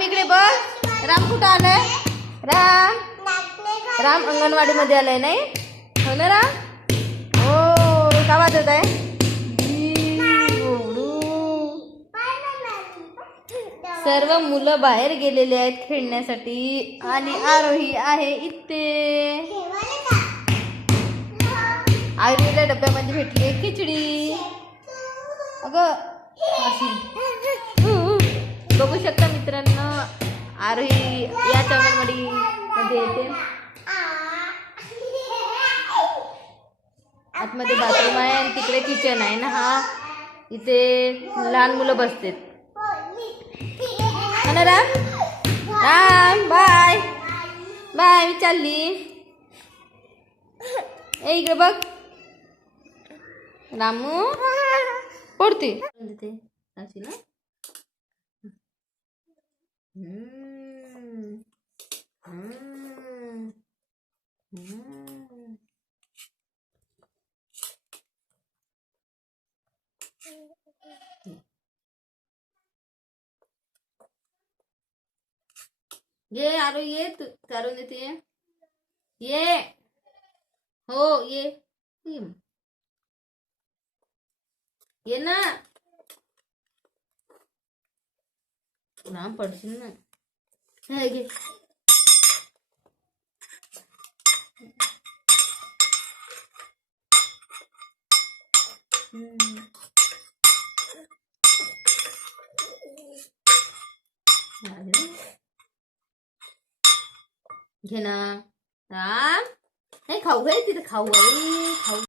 राम इकडे बघ. राम कुठं आलाय? राम राम अंगणवाडी मध्ये आलाय नाही? हो ना राम? हो. का वाजत आहे? सर्व मुलं बाहेर गेलेले आहेत खेळण्यासाठी आणि आरोही आहे इथे. आरोहीला डब्यामध्ये भेटली खिचडी. अगं बघू शकता मित्रांनो, आरोही या अंगणवाडी मध्ये येते. आतमध्ये बाथरूम आहे आणि तिकडे किचन आहे ना. हा इथे लहान मुलं बसतात. राम राम बाय बाय. मी चालली. ए इकडे बघ. रामू पडते ना. ये आरो ये चालून येते. ये हो ये ये ना. राम पडशील ना. हे घे. घे ना राम. हे खाऊ घे तिथे खाऊ आहे खाऊ.